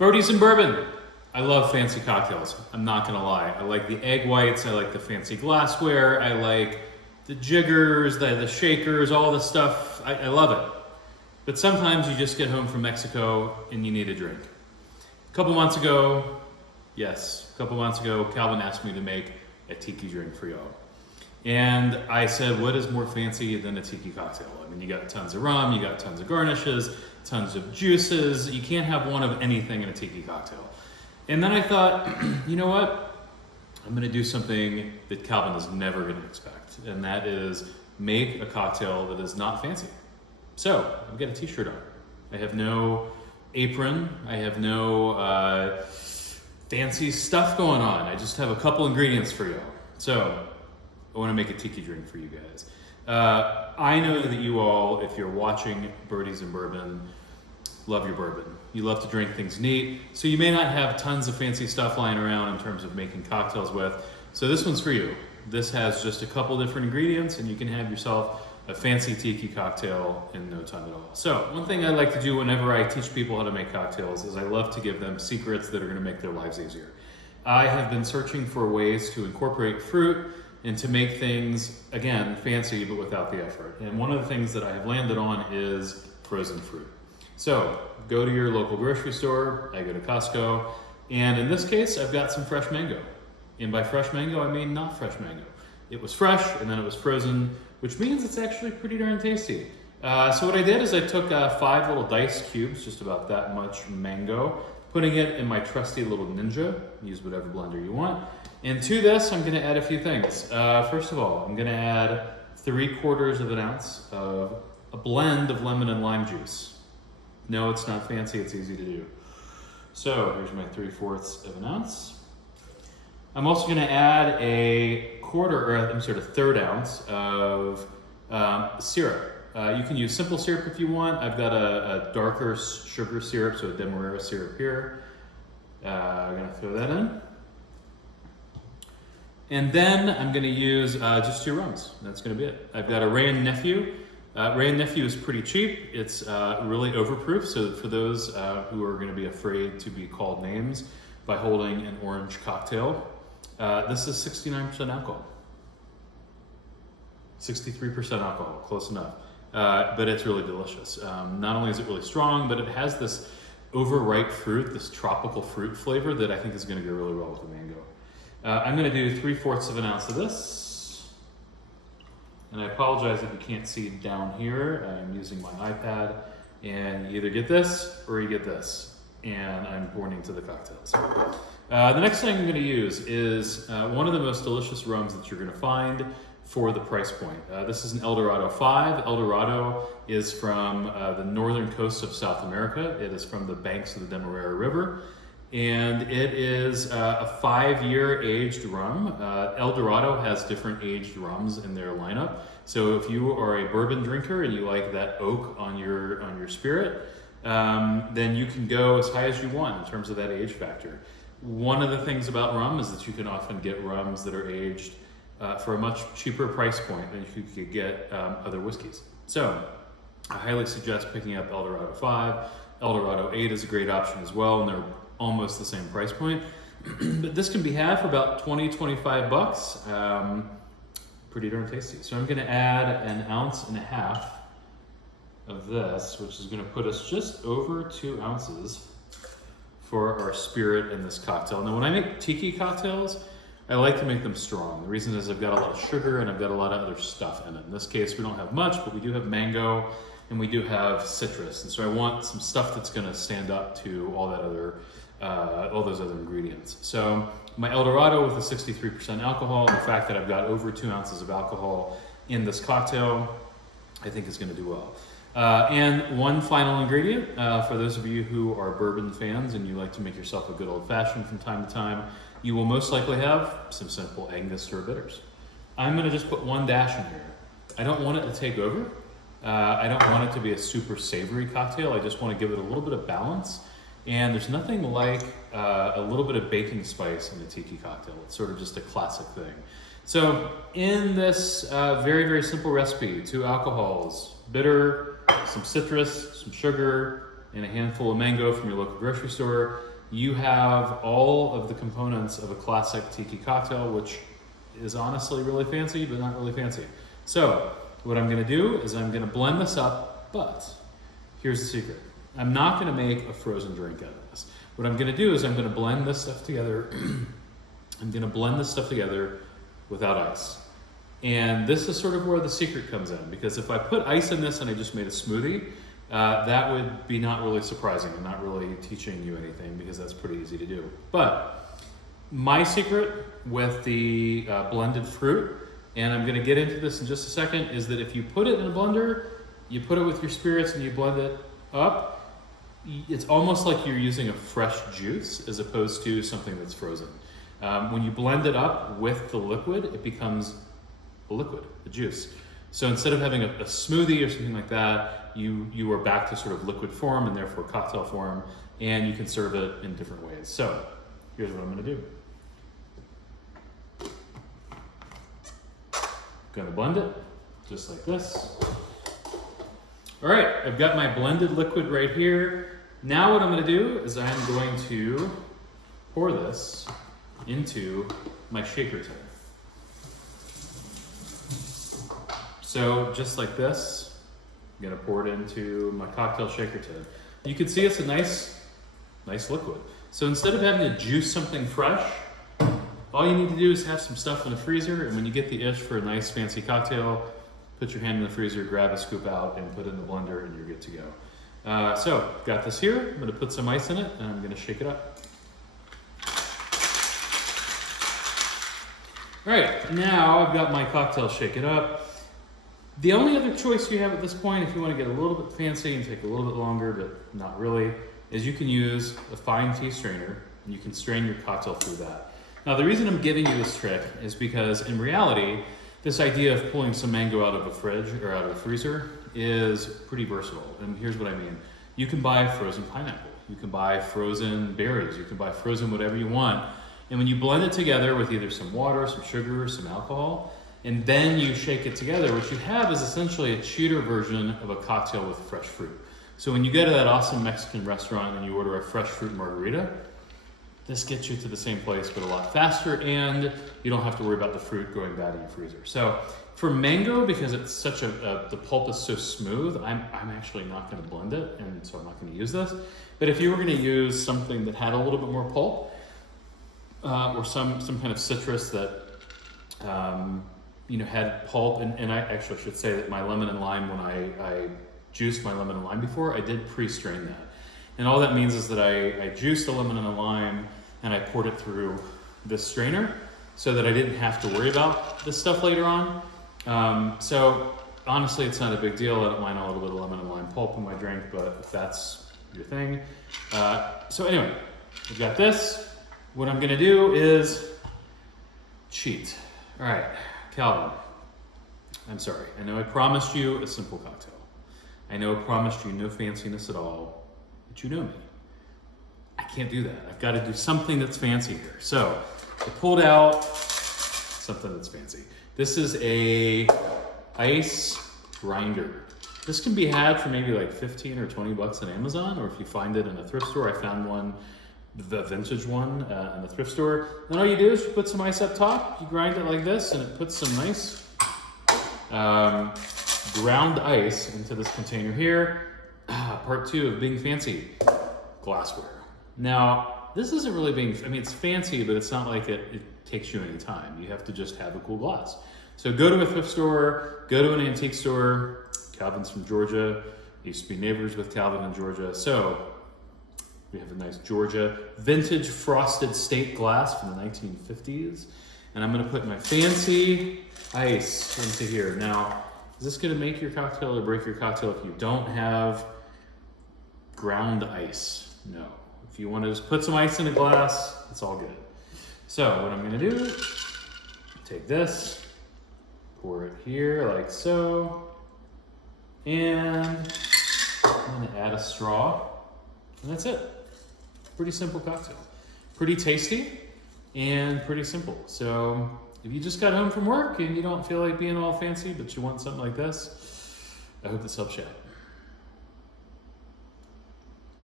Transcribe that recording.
Birdies and bourbon. I love fancy cocktails. I'm not gonna lie. I like the egg whites. I like the fancy glassware. I like the jiggers, the shakers, all the stuff. I love it. But sometimes you just get home from Mexico and you need a drink. A couple months ago, Calvin asked me to make a tiki drink for y'all. And I said, what is more fancy than a tiki cocktail? I mean, you got tons of rum, you got tons of garnishes, tons of juices. You can't have one of anything in a tiki cocktail. And then I thought, you know what? I'm gonna do something that Calvin is never gonna expect. And that is make a cocktail that is not fancy. So I've got a t-shirt on. I have no apron. I have no fancy stuff going on. I just have a couple ingredients for y'all. So I want to make a tiki drink for you guys. I know that you all, if you're watching Birdies and Bourbon, love your bourbon. You love to drink things neat. So you may not have tons of fancy stuff lying around in terms of making cocktails with. So this one's for you. This has just a couple different ingredients and you can have yourself a fancy tiki cocktail in no time at all. So one thing I like to do whenever I teach people how to make cocktails is I love to give them secrets that are gonna make their lives easier. I have been searching for ways to incorporate fruit and to make things, again, fancy but without the effort. And one of the things that I have landed on is frozen fruit. So go to your local grocery store, I go to Costco, and in this case, I've got some fresh mango. And by fresh mango, I mean not fresh mango. It was fresh and then it was frozen, which means it's actually pretty darn tasty. So what I did is I took 5 little diced cubes, just about that much mango, putting it in my trusty little Ninja. Use whatever blender you want. And to this, I'm gonna add a few things. First of all, I'm gonna add 3/4 of an ounce of a blend of lemon and lime juice. No, it's not fancy, it's easy to do. So here's my 3/4 of an ounce. I'm also gonna add a 1/3 ounce of syrup. You can use simple syrup if you want. I've got a darker sugar syrup, so a demerara syrup here. I'm gonna throw that in. And then I'm gonna use just 2 rums. That's gonna be it. I've got a Wray & Nephew. Wray & Nephew is pretty cheap. It's really overproof, so for those who are gonna be afraid to be called names by holding an orange cocktail, this is 69% alcohol. 63% alcohol, close enough. But it's really delicious. Not only is it really strong, but it has this overripe fruit, this tropical fruit flavor that I think is gonna go really well with the mango. I'm gonna do 3/4 of an ounce of this. And I apologize if you can't see down here. I'm using my iPad, and you either get this or you get this. And I'm pointing to the cocktails. The next thing I'm gonna use is one of the most delicious rums that you're gonna find for the price point. This is an El Dorado 5. El Dorado is from the northern coast of South America. It is from the banks of the Demerara River. And it is a 5-year aged rum. El Dorado has different aged rums in their lineup. So if you are a bourbon drinker and you like that oak on your spirit, then you can go as high as you want in terms of that age factor. One of the things about rum is that you can often get rums that are aged for a much cheaper price point than you could get other whiskeys. So I highly suggest picking up El Dorado 5. El Dorado 8 is a great option as well, and they're almost the same price point. But this can be had for about 20-25 bucks. Pretty darn tasty. So I'm gonna add 1.5 ounces of this, which is gonna put us just over 2 ounces for our spirit in this cocktail. Now when I make tiki cocktails, I like to make them strong. The reason is I've got a lot of sugar and I've got a lot of other stuff in it. In this case, we don't have much, but we do have mango and we do have citrus. And so I want some stuff that's gonna stand up to all those other ingredients. So my El Dorado with a 63% alcohol, the fact that I've got over 2 ounces of alcohol in this cocktail, I think is gonna do well. And one final ingredient, for those of you who are bourbon fans and you like to make yourself a good old fashioned from time to time, you will most likely have some simple Angostura bitters. I'm gonna just put 1 dash in here. I don't want it to take over. I don't want it to be a super savory cocktail. I just want to give it a little bit of balance. And there's nothing like a little bit of baking spice in a tiki cocktail. It's sort of just a classic thing. So in this very, very simple recipe, 2 alcohols, bitter, some citrus, some sugar, and a handful of mango from your local grocery store, you have all of the components of a classic tiki cocktail, which is honestly really fancy, but not really fancy. So what I'm gonna do is I'm gonna blend this up, but here's the secret. I'm not gonna make a frozen drink out of this. What I'm gonna do is I'm gonna blend this stuff together. I'm gonna blend this stuff together without ice. And this is sort of where the secret comes in, because if I put ice in this and I just made a smoothie, that would be not really surprising and not really teaching you anything, because that's pretty easy to do. But my secret with the blended fruit, and I'm gonna get into this in just a second, is that if you put it in a blender, you put it with your spirits and you blend it up, it's almost like you're using a fresh juice as opposed to something that's frozen. When you blend it up with the liquid, it becomes a liquid, a juice. So instead of having a smoothie or something like that, you are back to sort of liquid form and therefore cocktail form, and you can serve it in different ways. So here's what I'm gonna do. Gonna blend it just like this. All right, I've got my blended liquid right here. Now what I'm gonna do is I'm going to pour this into my shaker tin. So just like this, I'm gonna pour it into my cocktail shaker tin. You can see it's a nice liquid. So instead of having to juice something fresh, all you need to do is have some stuff in the freezer, and when you get the itch for a nice fancy cocktail, put your hand in the freezer, grab a scoop out, and put it in the blender, and you're good to go. So got this here. I'm gonna put some ice in it, and I'm gonna shake it up. All right, now I've got my cocktail shaken up. The only other choice you have at this point, if you want to get a little bit fancy and take a little bit longer, but not really, is you can use a fine tea strainer, and you can strain your cocktail through that. Now, the reason I'm giving you this trick is because in reality, this idea of pulling some mango out of a fridge or out of a freezer is pretty versatile. And here's what I mean. You can buy frozen pineapple. You can buy frozen berries. You can buy frozen whatever you want. And when you blend it together with either some water, some sugar, some alcohol, and then you shake it together, what you have is essentially a cheater version of a cocktail with fresh fruit. So when you go to that awesome Mexican restaurant and you order a fresh fruit margarita, this gets you to the same place, but a lot faster, and you don't have to worry about the fruit going bad in your freezer. So for mango, because it's such the pulp is so smooth, I'm actually not gonna blend it, and so I'm not gonna use this. But if you were gonna use something that had a little bit more pulp, or some kind of citrus that had pulp, and I actually should say that my lemon and lime, when I juiced my lemon and lime before, I did pre-strain that. And all that means is that I juiced a lemon and a lime and I poured it through this strainer so that I didn't have to worry about this stuff later on. So honestly, it's not a big deal. I don't mind a little bit of lemon and lime pulp in my drink, but if that's your thing. So anyway, we've got this. What I'm gonna do is cheat. All right, Calvin, I'm sorry. I know I promised you a simple cocktail. I know I promised you no fanciness at all, but you know me. I can't do that. I've got to do something that's fancy here. So I pulled out something that's fancy. This is a ice grinder. This can be had for maybe like 15 or 20 bucks on Amazon, or if you find it in a thrift store. I found one, the vintage one, in the thrift store. Then all you do is you put some ice up top, you grind it like this, and it puts some nice ground ice into this container here. Part two of being fancy, glassware. Now, this isn't really being, it's fancy, but it's not like it takes you any time. You have to just have a cool glass. So go to a thrift store, go to an antique store. Calvin's from Georgia. I used to be neighbors with Calvin in Georgia. So we have a nice Georgia vintage frosted state glass from the 1950s. And I'm gonna put my fancy ice into here. Now, is this gonna make your cocktail or break your cocktail if you don't have ground ice? No. If you wanna just put some ice in a glass, it's all good. So what I'm gonna do, take this, pour it here like so, and I'm gonna add a straw, and that's it. Pretty simple cocktail. Pretty tasty and pretty simple. So if you just got home from work and you don't feel like being all fancy, but you want something like this, I hope this helps you out.